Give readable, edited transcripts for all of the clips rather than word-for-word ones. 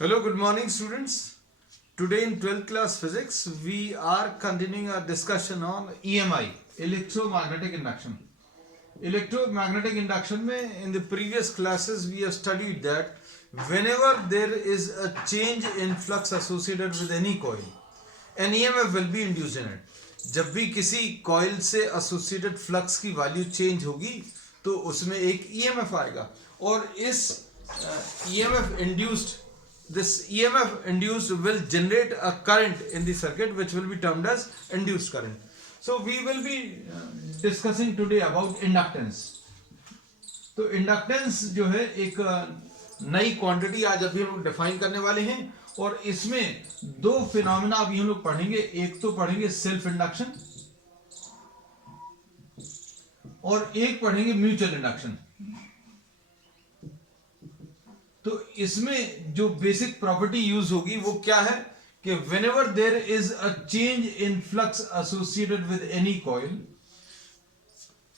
Hello, good morning, students. Today in 12th class physics, we are continuing our discussion on EMI, electromagnetic induction. Electromagnetic induction में in the previous classes we have studied that whenever there is a change in flux associated with any coil, an EMF will be induced in it. जब भी किसी coil से associated flux की value change होगी तो उसमें एक EMF आएगा और इस EMF induced this EMF induced will generate a current in the circuit which will be termed as induced current. So we will be discussing today about inductance. तो inductance जो है एक नई क्वांटिटी आज अभी हम लोग डिफाइन करने वाले हैं और इसमें दो फिनोमेना अभी हम लोग पढ़ेंगे. एक तो पढ़ेंगे सेल्फ इंडक्शन और एक पढ़ेंगे म्यूचुअल इंडक्शन. तो इसमें जो बेसिक प्रॉपर्टी यूज होगी वो क्या है कि whenever there is a change in flux associated with any coil,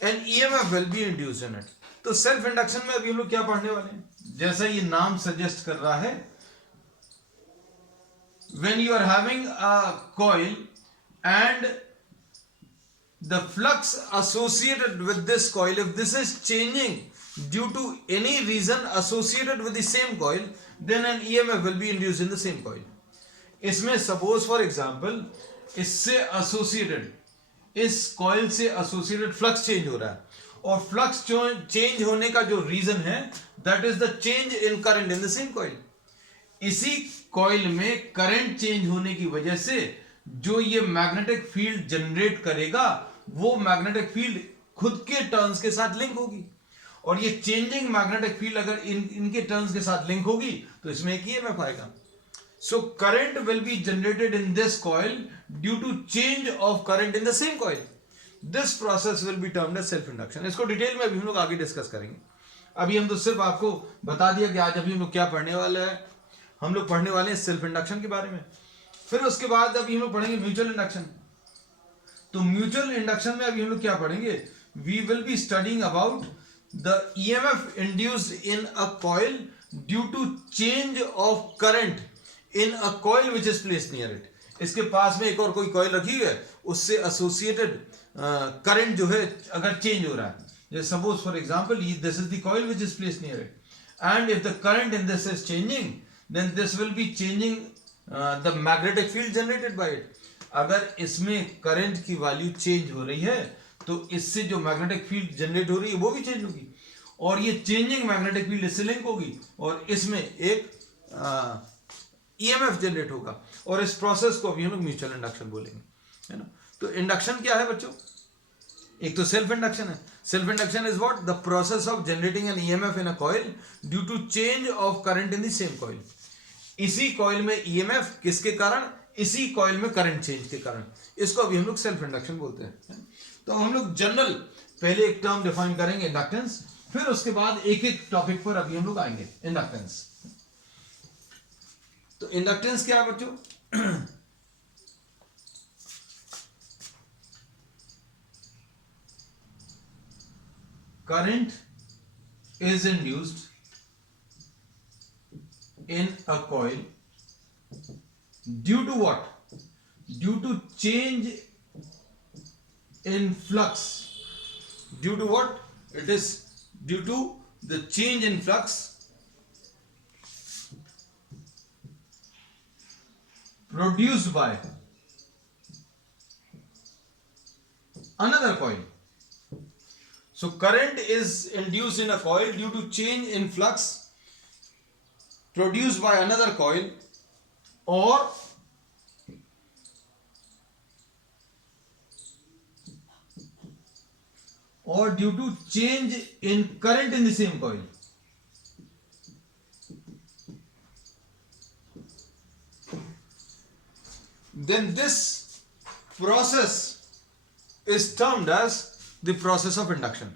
an EMF will be induced in it. तो सेल्फ इंडक्शन में अभी हम लोग क्या पढ़ने वाले हैं, जैसा ये नाम सजेस्ट कर रहा है, when you are having a coil and the flux associated with this coil, if this is changing due to any reason associated with the same coil, then an EMF will be induced in the same coil. इसमें suppose for example इससे associated, इस coil से associated flux change हो रहा है और flux change होने का जो reason है that is the change in current in the same coil. इसी coil में current change होने की वजह से जो ये magnetic field generate करेगा वो magnetic field खुद के टर्न्स के साथ लिंक होगी और ये चेंजिंग मैग्नेटिक फील्ड अगर इनके टर्न्स के साथ लिंक होगी तो इसमें एक ईएमएफ आएगा. So current will be generated in this coil due to change of current in the same coil. This process will be termed as self induction. इसको डिटेल में अभी हम लोग आगे डिस्कस करेंगे. अभी हम तो सिर्फ आपको बता दिया कि आज अभी हम लोग क्या पढ़ने वाले हैं. हम लोग पढ़ने वाले हैं सेल्फ इंडक्शन के बारे में. फिर उसके बाद अभी हम लोग पढ़ेंगे म्यूचुअल इंडक्शन. तो म्यूचुअल इंडक्शन में अभी हम लोग क्या पढ़ेंगे, we will be studying about the EMF induced in a coil due to change of current in a coil which is placed near it. इसके पास में एक और कोई कॉइल रखी हुई है, उससे एसोसिएटेड करंट जो है अगर चेंज हो रहा है, जैसे suppose for example this is the coil which is placed near it and if the current in this is changing then this will be changing the magnetic field generated by it. अगर इसमें current की value change हो रही है तो इससे जो magnetic field generate हो रही है वो भी चेंज होगी और ये चेंजिंग मैग्नेटिक फील्ड इससे लिंक होगी और इसमें एक ईएमएफ जनरेट होगा और इस प्रोसेस को अभी हम लोग म्यूचुअल इंडक्शन बोलेंगे, है ना. तो इंडक्शन क्या है बच्चों, एक तो सेल्फ इंडक्शन है. Self induction is what, the process of generating an EMF in a coil due to change of current in the same coil. इसी कॉइल में ईएमएफ किसके कारण, इसी कॉइल में करंट चेंज के कारण. इसको अभी हम लोग सेल्फ इंडक्शन बोलते हैं. तो हम लोग जनरल पहले एक टर्म डिफाइन करेंगे इंडक्टेंस, फिर उसके बाद एक एक टॉपिक पर अभी हम लोग आएंगे. इंडक्टेंस, तो इंडक्टेंस क्या है बच्चों, current is induced in a coil due to what, due to change in flux. Due to what? It is due to the change in flux produced by another coil. So current is induced in a coil due to change in flux produced by another coil or due to change in current in the same coil. Then this process is termed as the process of induction.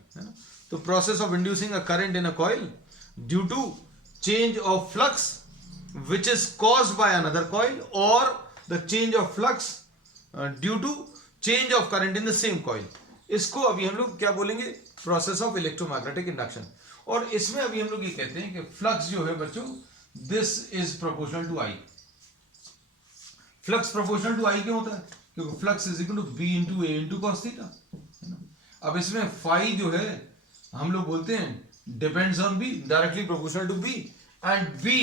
The process of inducing a current in a coil due to change of flux which is caused by another coil or the change of flux due to change of current in the same coil. इसको अभी हम लोग क्या बोलेंगे, process of electromagnetic induction. और इसमें अभी हम लोग ये कहते हैं कि फ्लक्स जो है बच्चों this is proportional to I. Flux proportional to I क्यों होता है? क्योंकि flux is equal to B into A into cos theta, है ना? अब इसमें फाई जो है हम लोग बोलते हैं depends on B, directly proportional to B, and B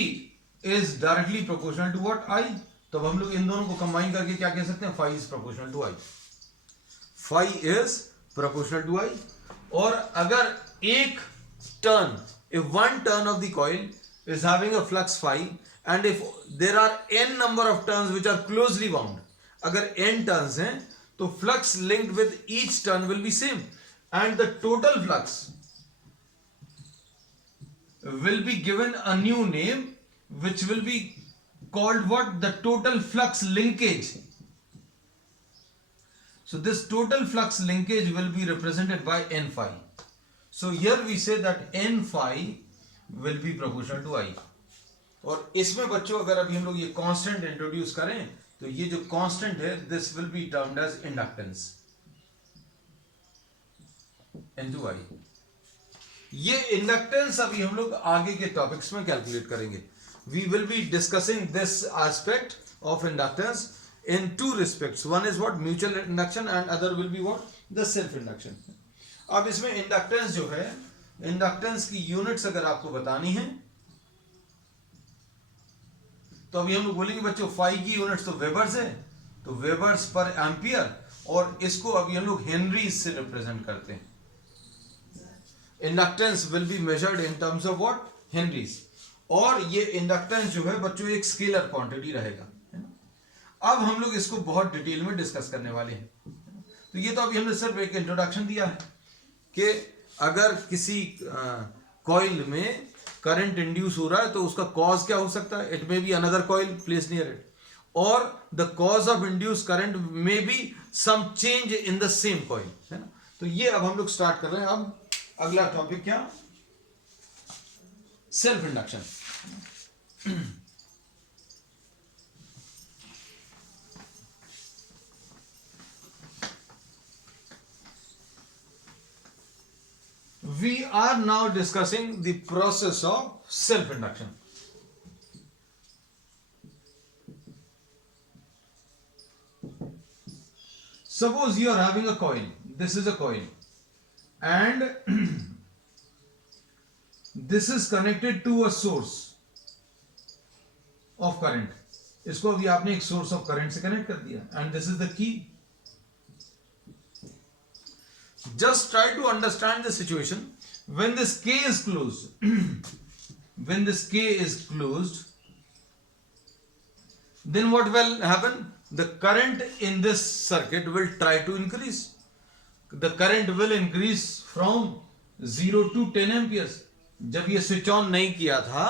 is directly proportional to what I. तो अब हम लोग इन दोनों को कंबाइन करके क्या कह सकते हैं? Phi is proportional to I. Phi is proportional to I. और अगर एक turn, if one turn of the coil is having a flux phi, and if there are n number of turns which are closely wound, अगर n turns हैं तो flux linked with each turn will be same, and the total flux will be given a new name which will be called what? The total flux linkage. So this total flux linkage will be represented by n phi. So here we say that n phi will be proportional to I. और इसमें बच्चों अगर अभी हम लोग ये constant introduce करें तो ये जो कांस्टेंट है this will be termed as inductance into I. ये इंडक्टेंस अभी हम लोग आगे के टॉपिक्स में कैलकुलेट करेंगे. We will be discussing this aspect of inductance in two respects. One is what? Mutual induction, and other will be what? The self induction. अब इसमें इंडक्टेंस जो है, इंडक्टेंस की यूनिट्स अगर आपको बतानी है तो अभी हम लोग बोलेंगे बच्चों फाई की यूनिट्स तो वेबर्स है, तो वेबर्स पर एम्पियर, और इसको अभी हम लोग हेनरीज से रिप्रेजेंट करते हैं. Inductance will be measured in terms of what? Henrys. और ये इंडक्टेंस जो है बच्चों एक स्केलर क्वांटिटी रहेगा. अब हम लोग इसको बहुत डिटेल में डिस्कस करने वाले हैं. तो ये तो अभी हमने सिर्फ एक इंट्रोडक्शन दिया है कि अगर किसी कॉइल में करंट इंड्यूस हो रहा है तो उसका कॉज क्या हो सकता है? It may be another coil place near it, और the cause of induce current may be some change in the same coil, है ना? तो ये अब हम लोग स्टार्ट कर रहे हैं. अब अगला टॉपिक क्या? Self induction. We are now discussing the process of self-induction. Suppose you are having a coil. This is a coil, and this is connected to a source of current. इसको अभी आपने एक source of current से connect कर दिया, and this is the key. Just try to understand the situation when this K is closed. When this K is closed, then what will happen? The current in this circuit will try to increase. The current will increase from 0 to 10 amperes. जब ये switch on नहीं किया था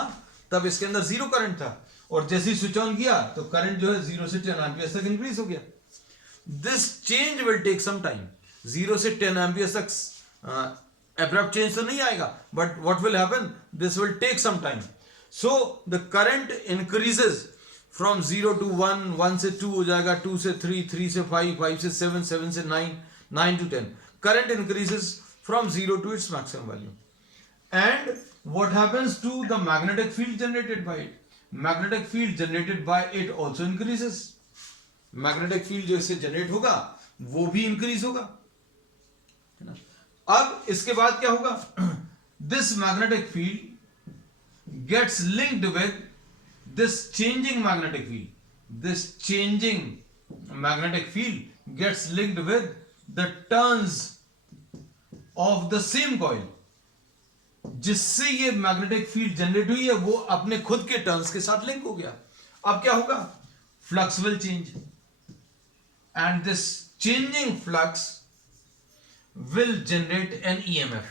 तब इसके अंदर 0 current था, और जैसे ही स्विच ऑन किया तो करंट जो है 0 से 10 amperes तक इंक्रीज हो गया. This change will take some time. 0 से 10 amperes तक abrupt change तो नहीं आएगा, but what will happen? This will take some time. So the current increases from 0 to 1, 1 से 2 हो जाएगा, 2 से 3, 3 से 5, 5 से 7, 7 से 9, 9 to 10. Current increases from 0 to its maximum value. And what happens to the magnetic field generated by it? Magnetic field generated by it also increases. Magnetic field जो इससे generate होगा वो भी इंक्रीज होगा. अब इसके बाद क्या होगा? This magnetic field gets linked with this changing magnetic field. This changing magnetic field gets linked with the turns of the same coil. जिससे ये मैग्नेटिक फील्ड जनरेट हुई है वो अपने खुद के टर्न्स के साथ लिंक हो गया. अब क्या होगा? Flux will change, and this changing flux will generate an EMF.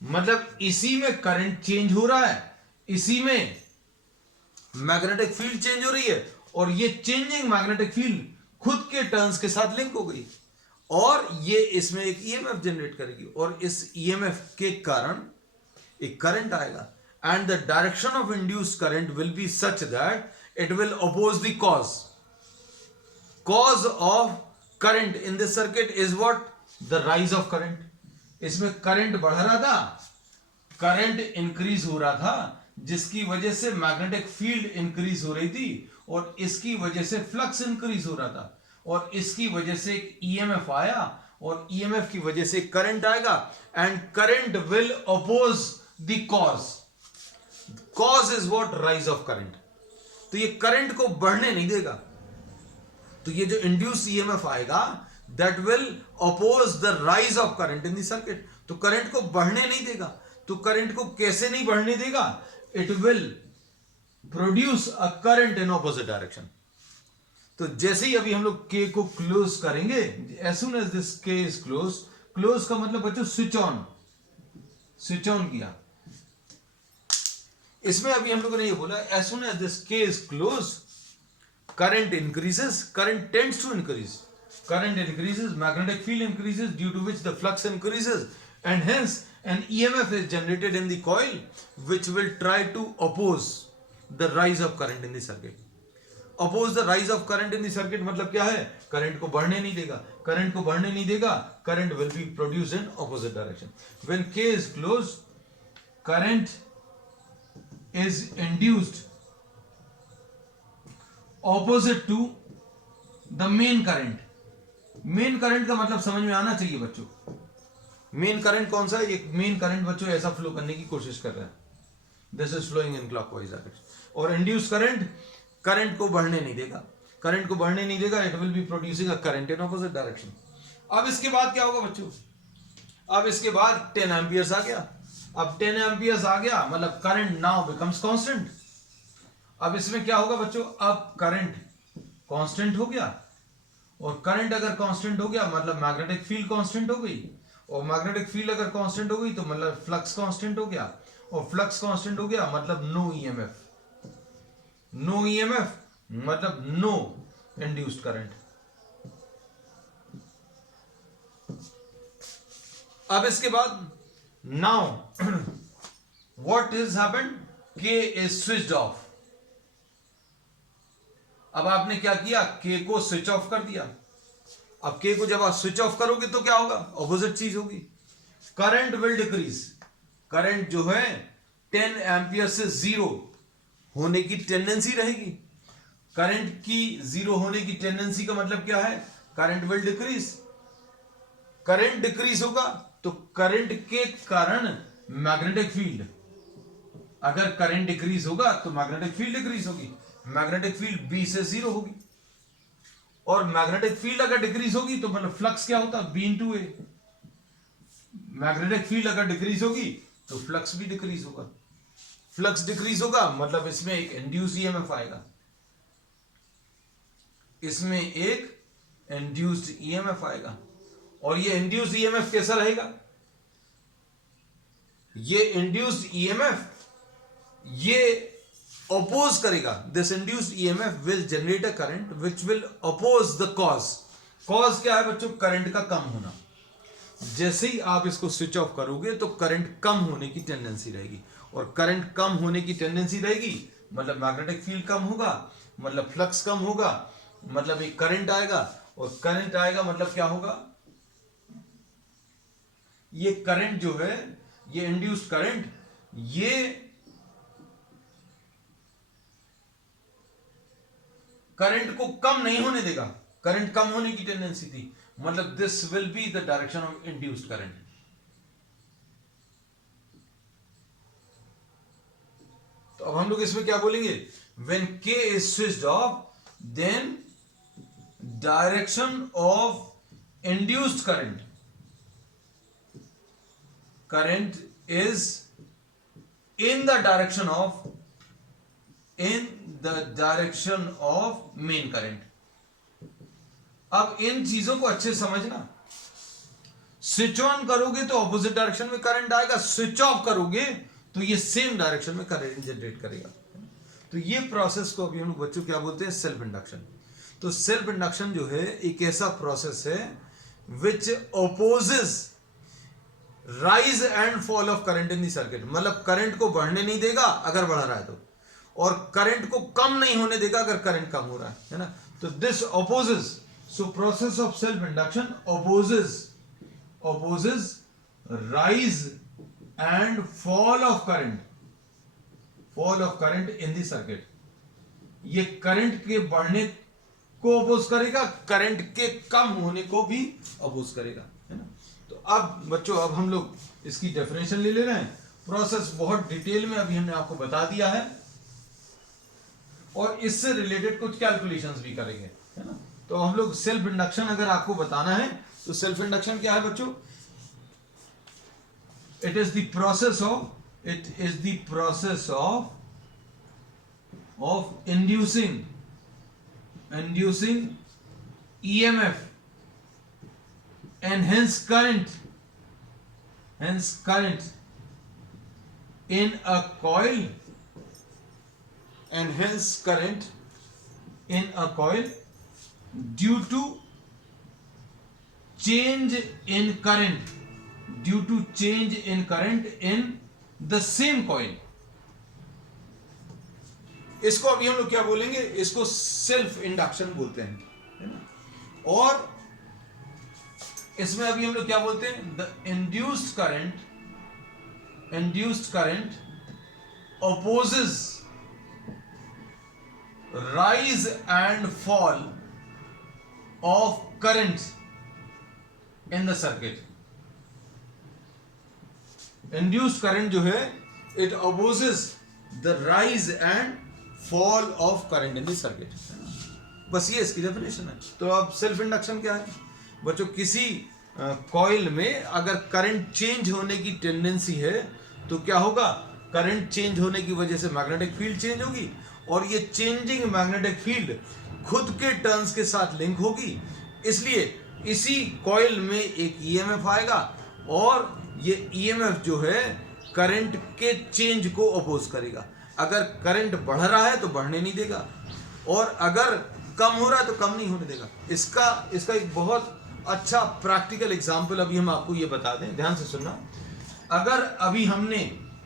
मतलब इसी में करंट चेंज हो रहा है, इसी में मैग्नेटिक फील्ड चेंज हो रही है, और ये चेंजिंग मैग्नेटिक फील्ड खुद के टर्न्स के साथ लिंक हो गई, और ये इसमें एक EMF जनरेट करेगी, और इस EMF के कारण एक करंट आएगा, and the direction of induced current will be such that it will oppose the cause. Cause of current in this circuit is what? The rise of current. इसमें current बढ़ रहा था, करंट इंक्रीज हो रहा था, जिसकी वजह से मैग्नेटिक फील्ड इंक्रीज हो रही थी और इसकी वजह से फ्लक्स इंक्रीज हो रहा था और इसकी वजह से एक ईएमएफ आया और ईएमएफ की वजह से करंट आएगा and current will oppose the cause. Cause is what? Rise of current. तो ये करंट को बढ़ने नहीं देगा. तो ये जो इंड्यूस ईएमएफ आएगा that will oppose the rise of current in the circuit. तो करंट को बढ़ने नहीं देगा. तो करंट को कैसे नहीं बढ़ने देगा? It will produce a current in opposite direction. तो जैसे ही अभी हम लोग के को क्लोज करेंगे, एज सुन एज दिस के इज क्लोज, क्लोज का मतलब बच्चों स्विच ऑन, स्विच ऑन किया. इसमें अभी हम लोगों ने ये बोला एज सुन एज दिस के is close, current increases, current tends to increase, current increases, magnetic field increases due to which the flux increases and hence an EMF is generated in the coil which will try to oppose the rise of current in the circuit. Oppose the rise of current in the circuit मतलब क्या है? Current को बढ़ने नहीं देगा. Current को बढ़ने नहीं देगा, current will be produced in opposite direction. When K is closed, current is induced opposite to the main current. Main current का मतलब समझ में आना चाहिए बच्चों. मेन करंट कौन सा है? ये मेन करंट बच्चों ऐसा फ्लो करने की कोशिश कर रहा है. This is flowing in clockwise direction. और इंड्यूस करंट करंट को बढ़ने नहीं देगा. करंट को बढ़ने नहीं देगा. It will be producing a current in opposite direction. अब इसके बाद क्या होगा बच्चों? अब इसके बाद 10 एम्पियर्स आ गया. अब 10 एम्पियर्स आ गया मतलब करंट नाउ बिकम्स कांस्टेंट. अब इसमें क्या होगा बच्चों? अब करंट कांस्टेंट हो गया और करंट अगर कांस्टेंट हो गया मतलब मैग्नेटिक फील्ड कांस्टेंट हो गई और मैग्नेटिक फील्ड अगर कांस्टेंट हो गई तो मतलब फ्लक्स कांस्टेंट हो गया और फ्लक्स कांस्टेंट हो गया मतलब नो ईएमएफ. नो ईएमएफ मतलब नो इंड्यूस्ड करंट. अब इसके बाद नाउ व्हाट इज हैपेंड? के इज स्विच्ड ऑफ. अब आपने क्या किया? के को स्विच ऑफ कर दिया. अब के को जब आप स्विच ऑफ करोगे तो क्या होगा? ऑपोजिट चीज होगी. Current will decrease. करंट जो है 10 एम्पियर से जीरो होने की टेंडेंसी रहेगी. करंट की जीरो होने की टेंडेंसी का मतलब क्या है? Current will decrease. Current decrease होगा तो करंट के कारण मैग्नेटिक फील्ड, अगर करंट डिक्रीज होगा तो मैग्नेटिक फील्ड डिक्रीज होगी. मैग्नेटिक फील्ड बी से जीरो होगी और मैग्नेटिक फील्ड अगर डिक्रीज होगी तो मतलब फ्लक्स क्या होता? बी इंटू ए. मैग्नेटिक फील्ड अगर डिक्रीज होगी तो फ्लक्स भी डिक्रीज होगा. फ्लक्स डिक्रीज होगा मतलब इसमें एक इंड्यूस ईएमएफ आएगा. इसमें एक इंड्यूस्ड ईएमएफ आएगा और ये इंड्यूस्ड ईएमएफ कैसा रहेगा? ये इंड्यूस्ड ईएमएफ ये oppose करेगा. This induced EMF will generate a current which will oppose the cause. Cause क्या है बच्चों? करंट का कम होना. जैसे ही आप इसको स्विच ऑफ करोगे तो करंट कम होने की टेंडेंसी रहेगी और करंट कम होने की टेंडेंसी रहेगी मतलब मैग्नेटिक फील्ड कम होगा मतलब फ्लक्स कम होगा मतलब एक करंट आएगा और करंट आएगा मतलब क्या होगा? ये करंट जो है, ये इंड्यूस्ड करंट, ये करंट को कम नहीं होने देगा. करंट कम होने की टेंडेंसी थी मतलब this will be the direction of induced current. तो अब हम लोग इसमें क्या बोलेंगे? When K is switched off then direction of induced current, current is in the direction of main current. अब इन चीजों को अच्छे समझना. स्विच ऑन करोगे तो ऑपोजिट डायरेक्शन में करंट आएगा. स्विच ऑफ करोगे तो ये सेम डायरेक्शन में करंट जनरेट करेगा. तो ये प्रोसेस को अभी हम लोग बच्चों क्या बोलते हैं? Self induction. तो सेल्फ इंडक्शन जो है एक ऐसा प्रोसेस है which opposes rise and fall of current in the circuit. मतलब करंट को बढ़ने नहीं देगा अगर बढ़ रहा है तो, और करंट को कम नहीं होने देगा अगर करंट कम हो रहा है ना. तो this opposes. So process of self induction opposes rise and fall of current fall of current in the circuit. ये करंट के बढ़ने को अपोज करेगा, करंट के कम होने को भी अपोज करेगा, है ना। तो अब बच्चों, अब हम लोग इसकी डेफिनेशन ले रहे हैं। प्रोसेस बहुत डिटेल में अभी हमने आपको बता दिया है और इससे रिलेटेड कुछ कैलकुलेशंस भी करेंगे, है ना। तो हम लोग सेल्फ इंडक्शन अगर आपको बताना है तो सेल्फ इंडक्शन क्या है बच्चों? It is the process of inducing EMF and hence current in a coil, due to change in current in the same coil। इसको अभी हम लोग क्या बोलेंगे? इसको सेल्फ इंडक्शन बोलते हैं, है ना। और इसमें अभी हम लोग क्या बोलते हैं? The induced current opposes rise and fall of current in the circuit। Induced current जो है, it opposes the rise and fall of current in the circuit। बस ये इसकी डेफिनेशन है। तो अब सेल्फ इंडक्शन क्या है बच्चों? किसी कॉइल में अगर करंट चेंज होने की टेंडेंसी है तो क्या होगा? करंट चेंज होने की वजह से मैग्नेटिक फील्ड चेंज होगी और ये चेंजिंग मैग्नेटिक फील्ड खुद के टर्न्स के साथ लिंक होगी, इसलिए इसी कॉइल में एक ईएमएफ आएगा और ये ईएमएफ जो है करंट के चेंज को अपोज करेगा। अगर करंट बढ़ रहा है तो बढ़ने नहीं देगा और अगर कम हो रहा है तो कम नहीं होने देगा। इसका एक बहुत अच्छा प्रैक्टिकल एग्जांपल अभी हम आपको ये बता दें, ध्यान से सुनना। अगर अभी हमने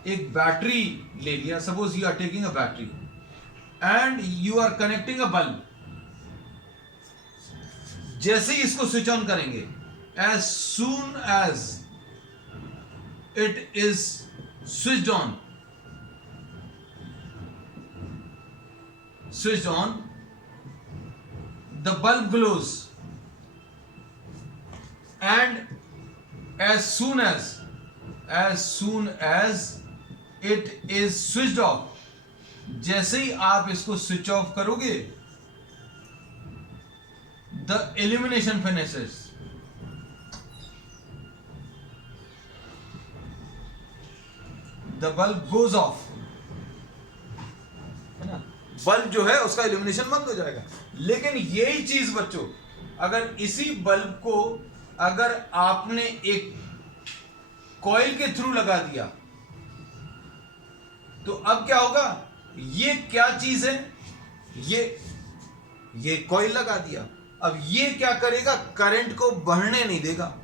एक बैटरी ले लिया, suppose you are taking a battery and you are connecting a bulb. जैसे ही इसको स्विच ऑन करेंगे, as soon as it is switched on, the bulb glows, and as soon as it is switched off, जैसे ही आप इसको switch off करोगे, the illumination finishes। The bulb goes off, है ना। बल्ब जो है उसका इल्यूमिनेशन बंद हो जाएगा। लेकिन यही चीज बच्चों, अगर इसी बल्ब को अगर आपने एक कॉइल के थ्रू लगा दिया तो अब क्या होगा? ये क्या चीज है? ये कॉइल लगा दिया। अब ये क्या करेगा? करंट को बढ़ने नहीं देगा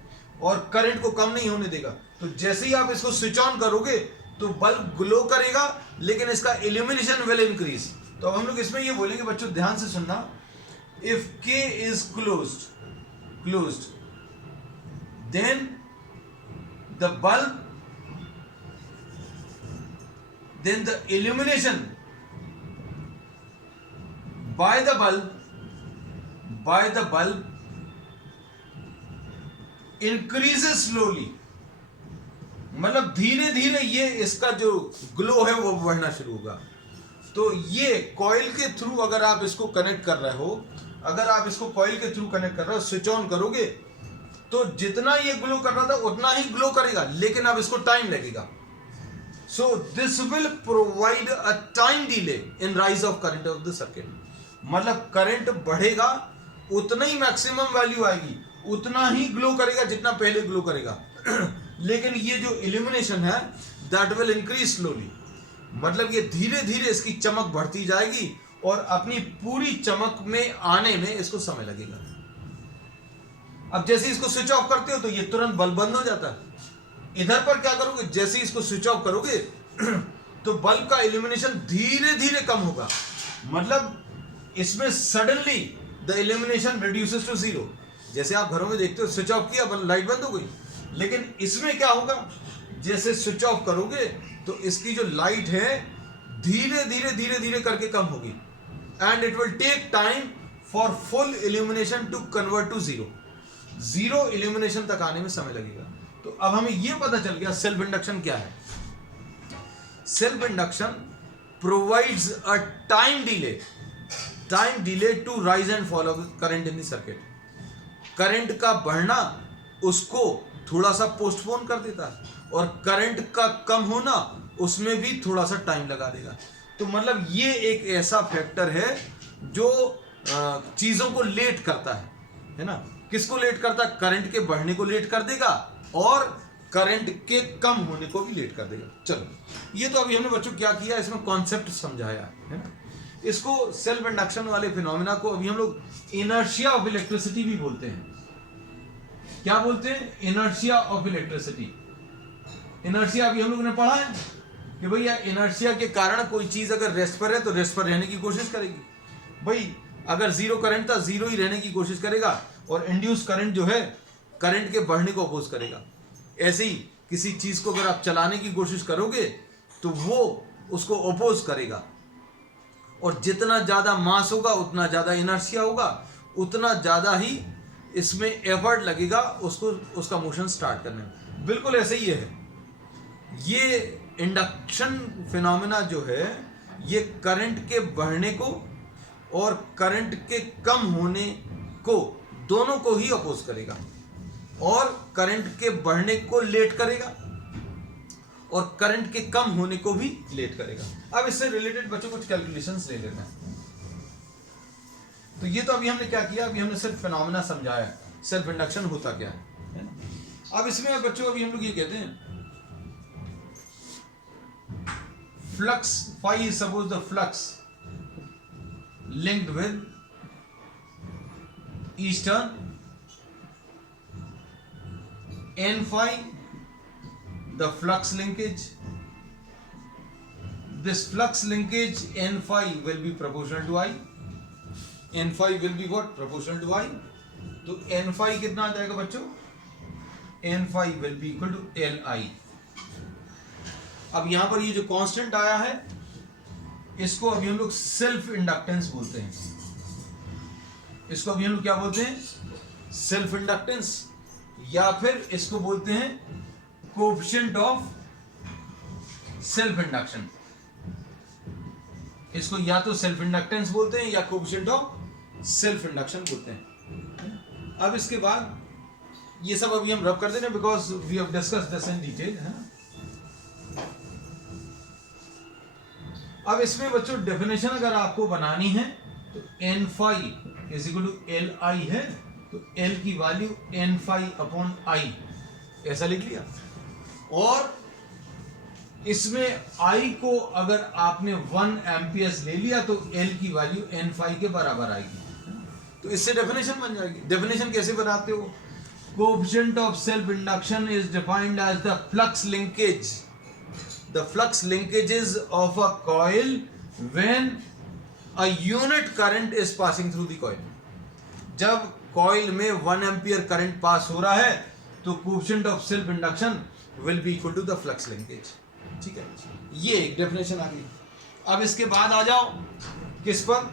और करंट को कम नहीं होने देगा। तो जैसे ही आप इसको स्विच ऑन करोगे तो बल्ब ग्लो करेगा, लेकिन इसका इल्यूमिनेशन विल इंक्रीज। तो अब हम लोग इसमें ये बोलेंगे बच्चों, ध्यान से सुनना। If K is closed then the illumination by the bulb increases slowly। मतलब धीरे धीरे ये इसका जो ग्लो है वो बढ़ना शुरू होगा। तो ये कॉइल के थ्रू अगर आप इसको कनेक्ट कर रहे हो, स्विच ऑन करोगे तो जितना ये ग्लो कर रहा था उतना ही ग्लो करेगा, लेकिन अब इसको टाइम लगेगा। So this will provide a time delay in rise of current of the circuit. मतलब करंट बढ़ेगा, उतना ही मैक्सिमम वैल्यू आएगी, उतना ही ग्लो करेगा जितना पहले ग्लो करेगा। लेकिन ये जो इल्यूमिनेशन है दैट विल इंक्रीज स्लोली। मतलब ये धीरे धीरे इसकी चमक बढ़ती जाएगी और अपनी पूरी चमक में आने में इसको समय लगेगा। अब जैसे इसको स्विच ऑफ करते हो तो ये तुरंत बल्ब बंद हो जाता है। इधर पर क्या करोगे? जैसे ही इसको स्विच ऑफ करोगे तो बल्ब का इल्यूमिनेशन धीरे धीरे कम होगा। मतलब इसमें suddenly the illumination reduces to 0। जैसे आप घरों में देखते हो, स्विच ऑफ किया, लाइट बंद हो गई। लेकिन इसमें क्या होगा? जैसे स्विच ऑफ करोगे तो इसकी जो लाइट है धीरे धीरे धीरे धीरे करके कम होगी, and it will take time for full illumination to convert to zero. Zero illumination तक आने में समय लगेगा। तो अब हमें यह पता चल गया सेल्फ इंडक्शन क्या है। Self induction provides a time delay to rise and fall of current in the circuit. Current का बढ़ना उसको थोड़ा सा पोस्टपोन कर देता है, और करंट का कम होना उसमें भी थोड़ा सा टाइम लगा देगा। तो मतलब ये एक ऐसा फैक्टर है जो चीजों को लेट करता है ना। किसको लेट करता है? करंट के बढ़ने को लेट कर देगा और करंट के कम होने को भी लेट कर देगा। चलो, ये तो अभी हमने बच्चों क्या किया, इसमें कॉन्सेप्ट समझाया है ना। इसको सेल्फ इंडक्शन वाले फिनोमेना को अभी हम लोग इनर्शिया ऑफ इलेक्ट्रिसिटी भी बोलते हैं। क्या बोलते हैं? Inertia of electricity. इनर्शिया अभी हम लोगों ने पढ़ा है कि भैया इनर्शिया के कारण कोई चीज अगर रेस्ट पर है तो रेस्ट पर रहने की कोशिश करेगी। भाई अगर जीरो करंट था, जीरो ही रहने की कोशिश करेगा, और इंड्यूस करंट जो है करंट के बढ़ने को अपोज करेगा। ऐसे ही किसी चीज को अगर आप चलाने की कोशिश करोगे तो वो उसको अपोज करेगा, और जितना ज्यादा मास होगा उतना ज्यादा इनर्शिया होगा, उतना ज्यादा ही इसमें एफर्ट लगेगा उसको उसका मोशन स्टार्ट करने में। बिल्कुल ऐसे ही है। ये इंडक्शन फिनोमेना जो है ये करंट के बढ़ने को और करंट के कम होने को दोनों को ही अपोज करेगा, और करंट के बढ़ने को लेट करेगा और करंट के कम होने को भी लेट करेगा। अब इससे रिलेटेड बच्चों कुछ कैलकुलेशंस ले लेते हैं। तो ये तो अभी हमने क्या किया, अभी हमने सिर्फ फिनोमेना समझाया सेल्फ इंडक्शन होता क्या है ना। अब इसमें बच्चों अभी हम लोग ये कहते हैं flux phi is suppose the flux linked with each turn n phi the flux linkage. This flux linkage n phi will be proportional to I. n phi will be what? Proportional to I. तो n phi कितना आ जाएगा बच्चों? n phi will be equal to Li. अब यहां पर ये जो कांस्टेंट आया है इसको अभी हम लोग सेल्फ इंडक्टेंस बोलते हैं। इसको अभी हम लोग क्या बोलते हैं? सेल्फ इंडक्टेंस, या फिर इसको बोलते हैं कोएफिशिएंट ऑफ सेल्फ इंडक्शन। इसको या तो सेल्फ इंडक्टेंस बोलते हैं या कोएफिशिएंट ऑफ सेल्फ इंडक्शन बोलते हैं। अब इसके बाद ये सब अभी हम रब कर देंगे because we have discussed this in detail, है ना। अब इसमें बच्चों डेफिनेशन अगर आपको बनानी है तो n phi is equal to L I है, तो l की value n phi upon i ऐसा लिख लिया, और इसमें I को अगर आपने 1 एम्पियर्स ले लिया तो L की वैल्यू n फाई के बराबर आएगी। तो इससे डेफिनेशन बन जाएगी। डेफिनेशन कैसे बनाते हो? Coefficient of self induction is defined as the flux linkage, the flux linkages of a coil when a unit current is passing through the coil. जब कॉइल में 1 एम्पियर करंट पास हो रहा है तो coefficient of self induction will be equal to the flux linkage. ठीक है, ये एक डेफिनेशन आ गई। अब इसके बाद आ जाओ किस पर?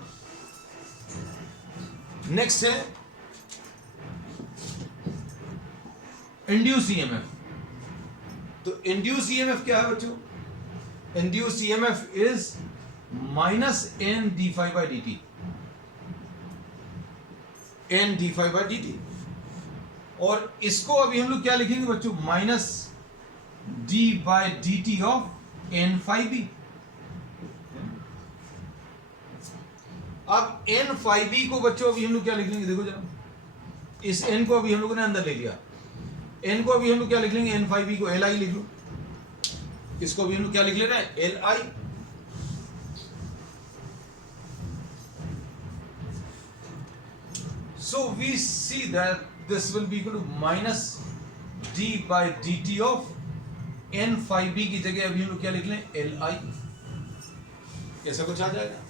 नेक्स्ट है इंड्यूस ईएमएफ। तो इंड्यूस ईएमएफ क्या है बच्चों? Induce EMF is minus N D phi by D T, N D phi by D T. और इसको अभी हम लोग क्या लिखेंगे बच्चों? Minus D by D T of N phi B. अब एन फाई बी को बच्चों अभी हम लोग क्या लिख लेंगे? देखो जरा, इस एन को अभी हम लोगों ने अंदर ले लिया, एन को अभी हम लोग क्या लिख लेंगे? एन फाई बी को एल आई लिख लो। इसको भी हम लोग क्या लिख ले रहे हैं? L I. So we see that this will be equal to minus D by D T of N five B की जगह अभी हम लोग क्या लिख लें? L I. ऐसा कुछ आ जाएगा।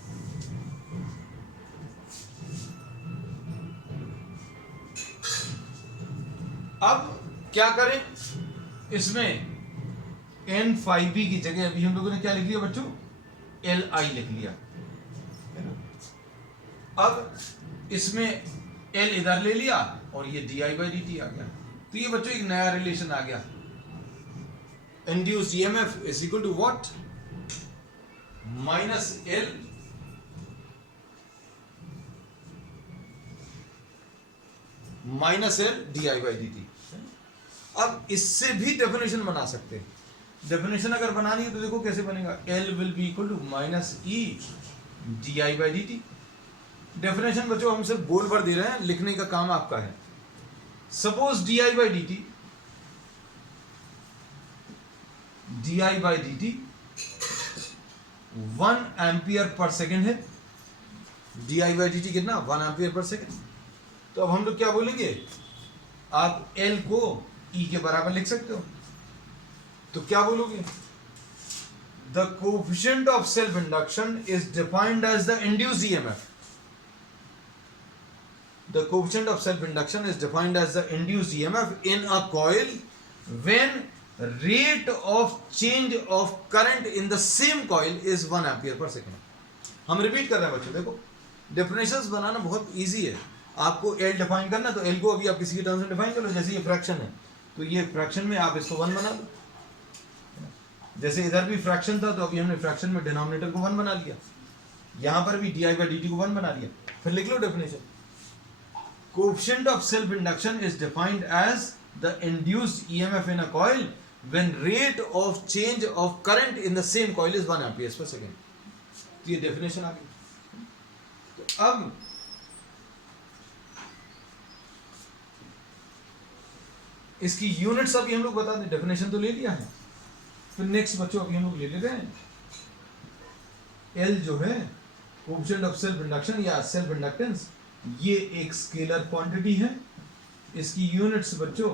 अब क्या करें? इसमें n फाइव बी की जगह अभी हम लोगों ने क्या लिख लिया बच्चों? एल आई लिख लिया, है ना। अब इसमें एल इधर ले लिया और ये D I by D T आ गया। तो ये बच्चों एक नया रिलेशन आ गया, induced EMF is equal to what, minus L D I by D T. अब इससे भी डेफिनेशन बना सकते हैं। डेफिनेशन अगर बनानी है तो देखो कैसे बनेगा, L will be equal to minus E D I by D T. Definition बच्चों हम सिर्फ बोल भर दे रहे हैं, लिखने का काम आपका है। Suppose D I by D T, D I by D T 1 ampere per second है। D I by D T कितना, 1 एम्पियर पर सेकेंड। तो अब हम लोग क्या बोलेंगे, आप एल को ई के बराबर लिख सकते हो। तो क्या बोलोगे, the coefficient of self induction is defined as the induced EMF. The coefficient of self-induction is defined as the induced EMF in a coil when rate of change of current in the same coil is 1 ampere per second। हम repeat कर रहे हैं बच्चों, देखो definitions बनाना बहुत easy है। आपको L define करना, तो L को अभी आप किसी के टर्म्स में डिफाइन कर लो। जैसे ये फ्रैक्शन है तो ये फ्रैक्शन में आप इसको 1 बना लो। जैसे इधर भी फ्रैक्शन था तो अभी हमने फ्रैक्शन में डिनोमिनेटर को 1 बना लिया, यहां पर भी D I by D T को 1 बना लिया। फिर लिख लो definition, coefficient of self induction is defined as the induced EMF in a coil when rate of change of current in the same coil is 1 amperes per second। तो ये definition आ गई। तो अब इसकी यूनिट्स अभी हम लोग बता दें, डेफिनेशन तो ले लिया है। फिर नेक्स्ट बच्चों अभी हम लोग ले लेते हैं एल जो है कोएफिशिएंट ऑफ सेल्फ इंडक्शन या सेल्फ इंडक्टेंस, ये एक स्केलर क्वांटिटी है। इसकी यूनिट्स बच्चों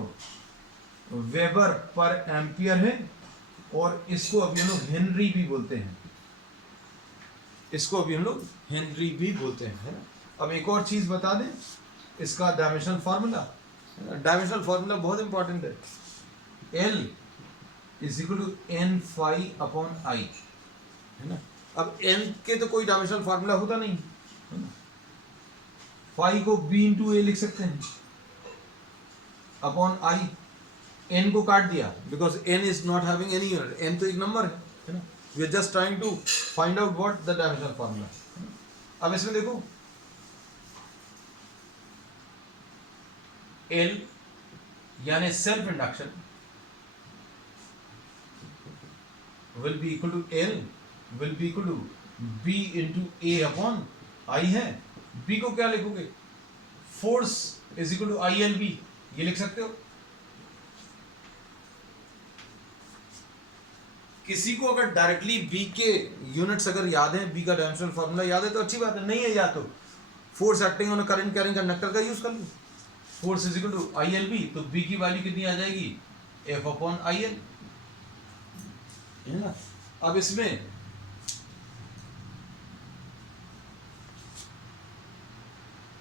वेबर पर एम्पियर है और इसको अभी हम लोग हेनरी भी बोलते हैं, इसको अभी हम लोग हेनरी भी बोलते हैं, है ना। अब एक और चीज बता दें, इसका डायमेंशनल फार्मूला, डायमेंशनल फार्मूला बहुत इंपॉर्टेंट है। L is equal to N phi upon I, है ना। अब एन के तो कोई डायमेंशनल फार्मूला होता नहीं, है ना। फाई को b इंटू ए लिख सकते हैं अपॉन आई। एन को काट दिया because N is not having any unit, N तो एक नंबर है ना। We are just trying to find out what the dimensional formula. अब इसमें देखो एल यानी self induction will be equal to L will be equal to B into A upon I है। B को क्या लिखोगे, force is equal to I L B, ये लिख सकते हो। किसी को अगर डायरेक्टली बी के यूनिट्स अगर याद है, बी का डायमेंशनल फार्मूला याद है तो अच्छी बात है, नहीं है या तो force acting on current carrying conductor का यूज कर लो। Force is equal to I L B, तो बी की वैल्यू कितनी आ जाएगी, एफ अपॉन आई एल, है ना। अब इसमें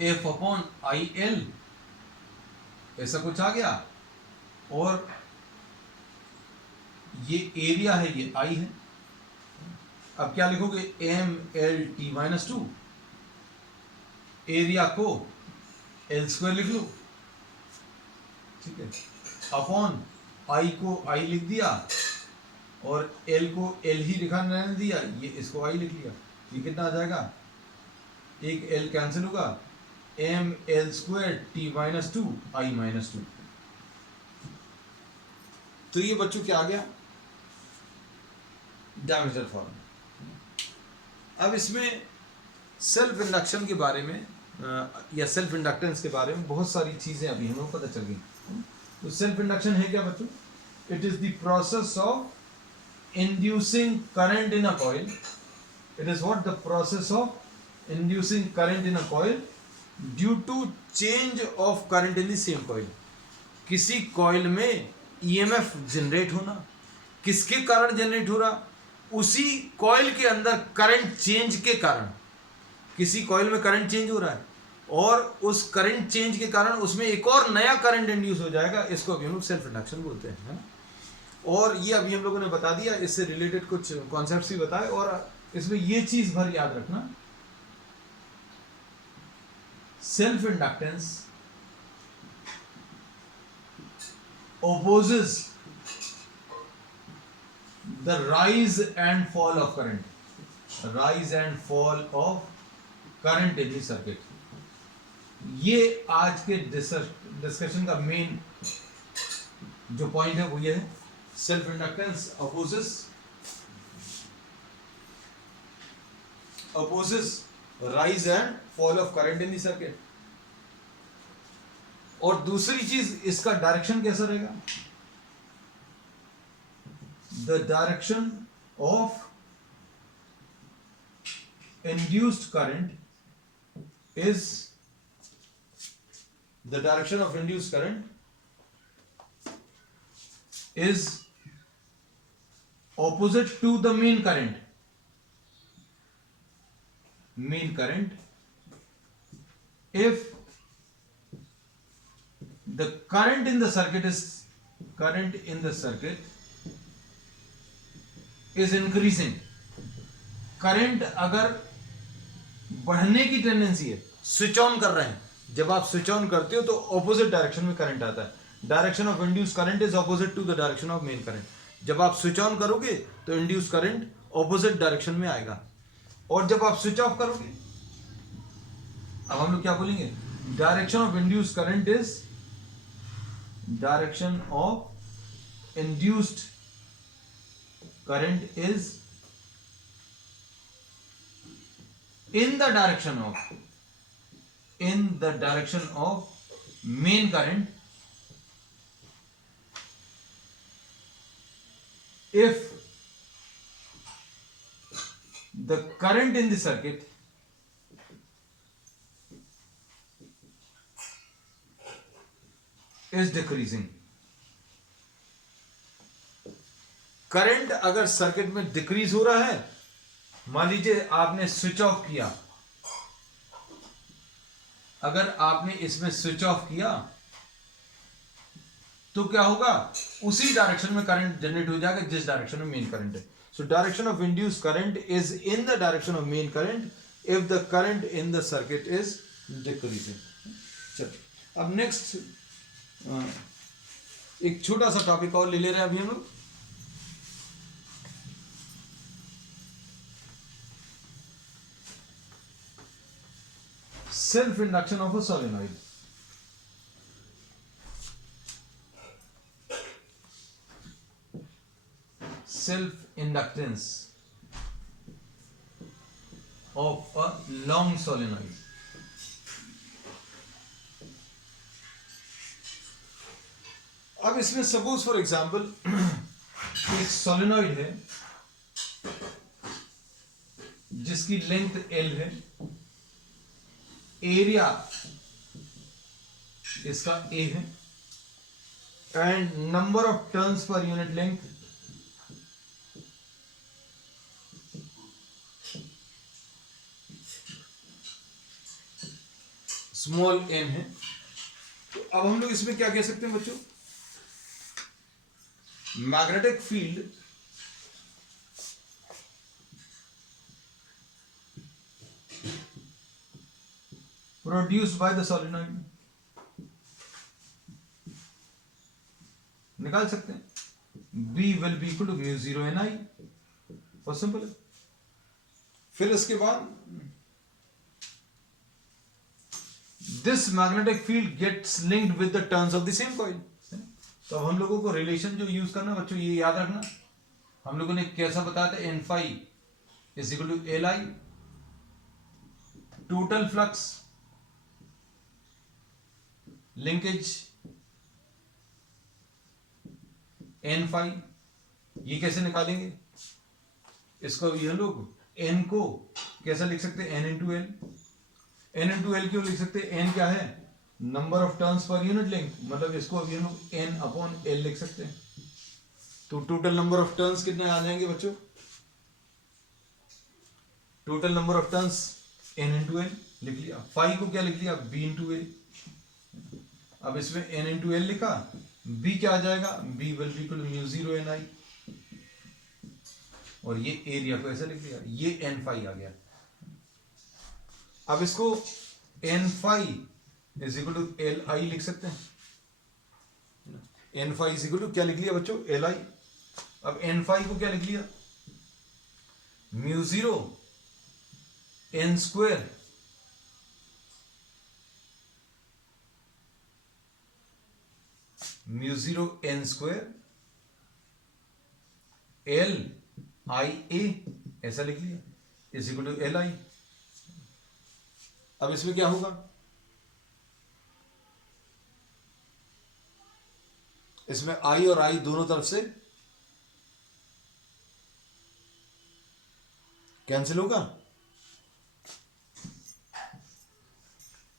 एफ अपॉन आई एल ऐसा कुछ आ गया और ये एरिया है, ये आई है। अब क्या लिखोगे, M L T minus 2, area को एल स्क्वायर लिख लो, ठीक है, अपॉन आई को आई लिख दिया और एल को एल ही लिखा रहने दिया, ये इसको आई लिख लिया। ये कितना आ जाएगा, एक एल कैंसिल होगा, M L square T minus 2 I minus 2। तो ये बच्चों क्या आ गया, डायमेंशनल फॉर्मूला। अब इसमें सेल्फ इंडक्शन के बारे में या सेल्फ इंडक्टेंस के बारे में बहुत सारी चीजें अभी हमें पता चल गई। तो सेल्फ इंडक्शन है क्या बच्चों, it is the process of inducing current in a coil. It is what, the process of inducing current in a coil due to change of current in the same coil. किसी coil में EMF generate होना, किसके कारण generate हो रहा, उसी coil के अंदर करंट चेंज के कारण, किसी कॉइल में करंट चेंज हो रहा है और उस करंट चेंज के कारण उसमें एक और नया करंट इंड्यूस हो जाएगा, इसको अभी हम लोग सेल्फ इंडक्शन बोलते हैं, है ना। और ये अभी हम लोगों ने बता दिया, इससे रिलेटेड कुछ कॉन्सेप्ट्स भी बताए और इसमें ये चीज भर याद रखना, self inductance opposes the rise and fall of current, rise and fall of current in the circuit. ये आज के डिस्कशन का मेन जो पॉइंट है वो ये है, self inductance opposes rise and fall of current in the circuit. और दूसरी चीज, इसका डायरेक्शन कैसा रहेगा, the direction of induced current is, the direction of induced current is opposite to the main current. Main current, if the current in the circuit is increasing, current अगर बढ़ने की tendency है, स्विच ऑन कर रहे हैं, जब आप switch on करते हो तो ऑपोजिट डायरेक्शन में करंट आता है, direction of induce current is opposite to the direction of main current. जब आप स्विच ऑन करोगे तो इंड्यूस करंट ऑपोजिट डायरेक्शन में आएगा, और जब आप स्विच ऑफ करोगे, अब हम लोग क्या बोलेंगे, direction of induce current is, direction of induced current is in the direction of main current if the current in the circuit is decreasing. Current अगर सर्किट में डिक्रीज हो रहा है, मान लीजिए आपने स्विच ऑफ किया, अगर आपने इसमें स्विच ऑफ किया तो क्या होगा, उसी डायरेक्शन में करंट जनरेट हो जाएगा जिस डायरेक्शन में मेन करंट है. So direction of induced current is in the direction of main current if the current in the circuit is decreasing. चलिए अब नेक्स्ट एक छोटा सा टॉपिक और ले रहे हैं अभी हम लोग. Self induction of a solenoid. Self inductance of a long solenoid. अब इसमें सपोज फॉर एग्जांपल एक सोलेनॉइड है जिसकी लेंथ L है, एरिया इसका A है, and number of turns per unit length small m है. तो अब हम लोग इसमें क्या कह सकते हैं बच्चों, magnetic field produced by the solenoid निकाल सकते हैं. B will be equal to mu 0 n I, बहुत सिंपल है. फिर इसके बाद this magnetic field gets linked with the turns of the same coil. तो अब हम लोगों को रिलेशन जो यूज करना बच्चों, ये याद रखना, हम लोगों ने कैसा बताया था, n phi is equal to Li, total flux linkage n phi. ये कैसे निकालेंगे इसको, ये लोग n को कैसा लिख सकते हैं, n into L. n into L क्यों लिख सकते हैं, n क्या है, number of turns per unit length, मतलब इसको अब ये लोग n अपॉन l लिख सकते हैं. तो टोटल नंबर ऑफ टर्न्स कितने आ जाएंगे बच्चों, total number of turns n into L लिख लिया. फाई को क्या लिख लिया, b इंटू एल. अब इसमें n इंटू एल लिखा, b क्या आ जाएगा, b will be equal to mu 0 n I. और ये एरिया को ऐसे लिख दिया, ये एन फाई आ गया। अब इसको N phi is equal to L I लिख सकते हैं। N phi is equal to क्या लिख लिया बच्चों, एल आई। अब एन फाई को क्या लिख लिया, mu zero N square mu zero N square L I A ऐसा लिख लिया is equal to L I. अब इसमें क्या होगा, इसमें आई और आई दोनों तरफ से कैंसिल होगा,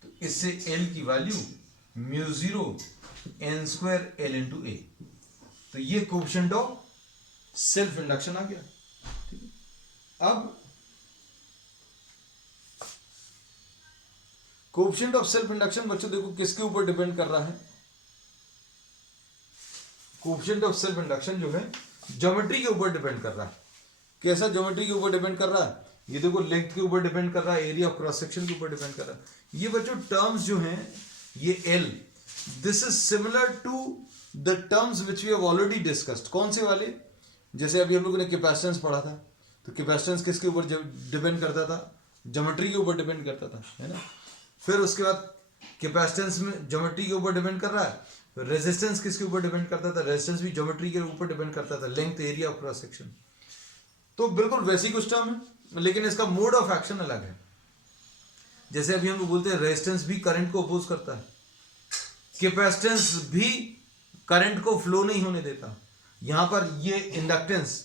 तो इससे एल की value mu zero N square L into A, तो ये कोएफिशिएंट ऑफ सेल्फ इंडक्शन आ गया। ठीक है, अब कोएफिशिएंट ऑफ सेल्फ इंडक्शन बच्चों देखो किसके ऊपर डिपेंड कर रहा है, कोएफिशिएंट ऑफ सेल्फ इंडक्शन जो है ज्योमेट्री के ऊपर डिपेंड कर रहा है। कैसा ज्योमेट्री के ऊपर डिपेंड कर रहा है, ये देखो लेंथ के ऊपर डिपेंड कर रहा है, एरिया ऑफ क्रॉस सेक्शन के ऊपर डिपेंड कर रहा है। ये बच्चों टर्म्स जो हैं ये L, this is similar to the terms which we have already discussed. कौन से वाले, जैसे अभी हम लोगों ने कैपेसिटेंस पढ़ा था, तो कैपेसिटेंस किसके ऊपर डिपेंड करता था, ज्योमेट्री के ऊपर डिपेंड करता था, है ना। फिर उसके बाद कैपेसिटेंस में ज्योमेट्री के ऊपर डिपेंड कर रहा है, रेजिस्टेंस किसके ऊपर डिपेंड करता था, रेजिस्टेंस भी ज्योमेट्री के ऊपर डिपेंड करता था, length area of cross section. तो बिल्कुल वैसी कुछ टर्म है, लेकिन इसका मोड ऑफ एक्शन अलग है। जैसे अभी हम लोग बोलते हैं रेजिस्टेंस भी करंट को अपोज करता है, कैपेसिटेंस भी करंट को फ्लो नहीं होने देता। यहां पर ये इंडक्टेंस,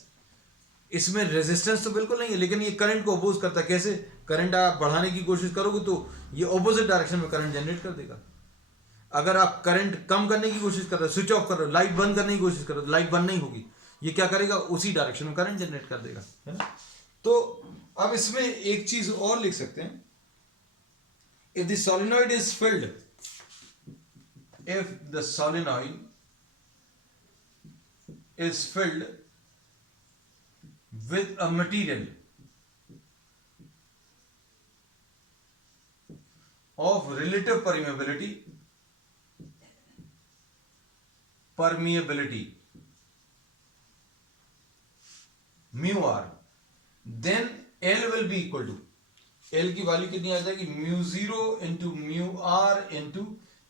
इसमें रेजिस्टेंस तो बिल्कुल नहीं है, लेकिन ये करंट को अपोज करता है। कैसे, करंट आप बढ़ाने की कोशिश करोगे तो ये ऑपोजिट डायरेक्शन में करंट जनरेट कर देगा। अगर आप करंट कम करने की कोशिश कर रहे हो, स्विच ऑफ कर रहे हो, लाइट बंद करने की कोशिश कर रहे हो, लाइट बंद नहीं होगी, ये क्या करेगा, उसी डायरेक्शन में करंट जनरेट कर देगा, है ना। तो अब इसमें एक चीज और लिख सकते हैं, if the solenoid is filled, if the solenoid is filled with a material of relative permeability mu r, then L will be equal to, L की वैल्यू कितनी आ जाएगी, mu zero into mu R into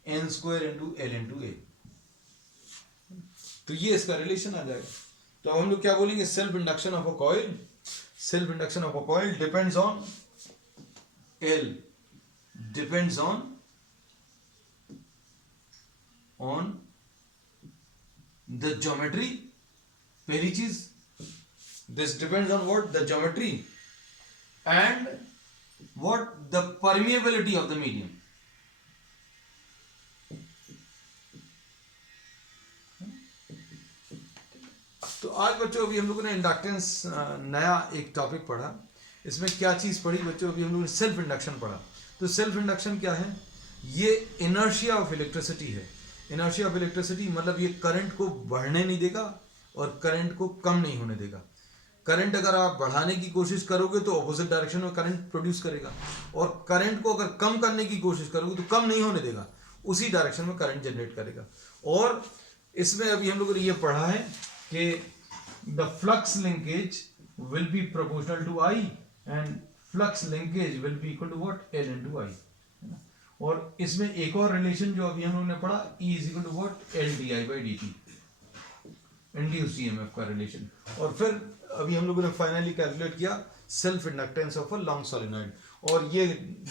N square into L into A. तो ये इसका relation आ जाएगा। तो हम लोग क्या बोलेंगे, self induction of a coil, self induction of a coil depends on L, depends on the geometry. पहली चीज, this depends on what, the geometry and what, the permeability of the medium. तो आज बच्चों अभी हम लोगों ने इंडक्टेंस नया एक टॉपिक पढ़ा। इसमें क्या चीज़ पढ़ी बच्चों, अभी हम लोगों ने सेल्फ इंडक्शन पढ़ा। तो सेल्फ इंडक्शन क्या है, ये इनर्शिया ऑफ इलेक्ट्रिसिटी है। इनर्शिया ऑफ इलेक्ट्रिसिटी मतलब ये करंट को बढ़ने नहीं देगा और करंट को कम नहीं होने देगा। करंट अगर आप बढ़ाने की कोशिश करोगे तो ऑपोजिट डायरेक्शन में करंट प्रोड्यूस करेगा, और करंट को अगर कम करने की कोशिश करोगे तो कम नहीं होने देगा, उसी डायरेक्शन में करंट जनरेट करेगा। और इसमें अभी हम लोगों ने ये पढ़ा है कि the flux linkage will be proportional to I and flux linkage will be equal to what, L into I, है ना। और इसमें एक और रिलेशन जो अभी हम लोगों ने पढ़ा, E is equal to what, L di by dt, induced EMF का रिलेशन। और फिर अभी हम लोगों ने फाइनली कैलकुलेट किया self inductance of a long solenoid, और ये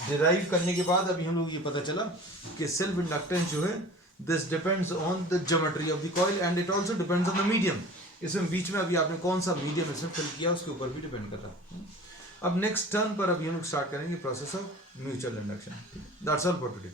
डिराइव करने के बाद अभी हम लोग ये पता चला कि सेल्फ इंडक्टेंस जो है, this depends on the geometry of the coil and it also depends on the medium. इसमें बीच में अभी आपने कौन सा मीडियम इसमें फिल किया उसके ऊपर भी डिपेंड कर रहा है। अब नेक्स्ट टर्न पर अभी हम लोग स्टार्ट करेंगे process of mutual induction. That's all for today.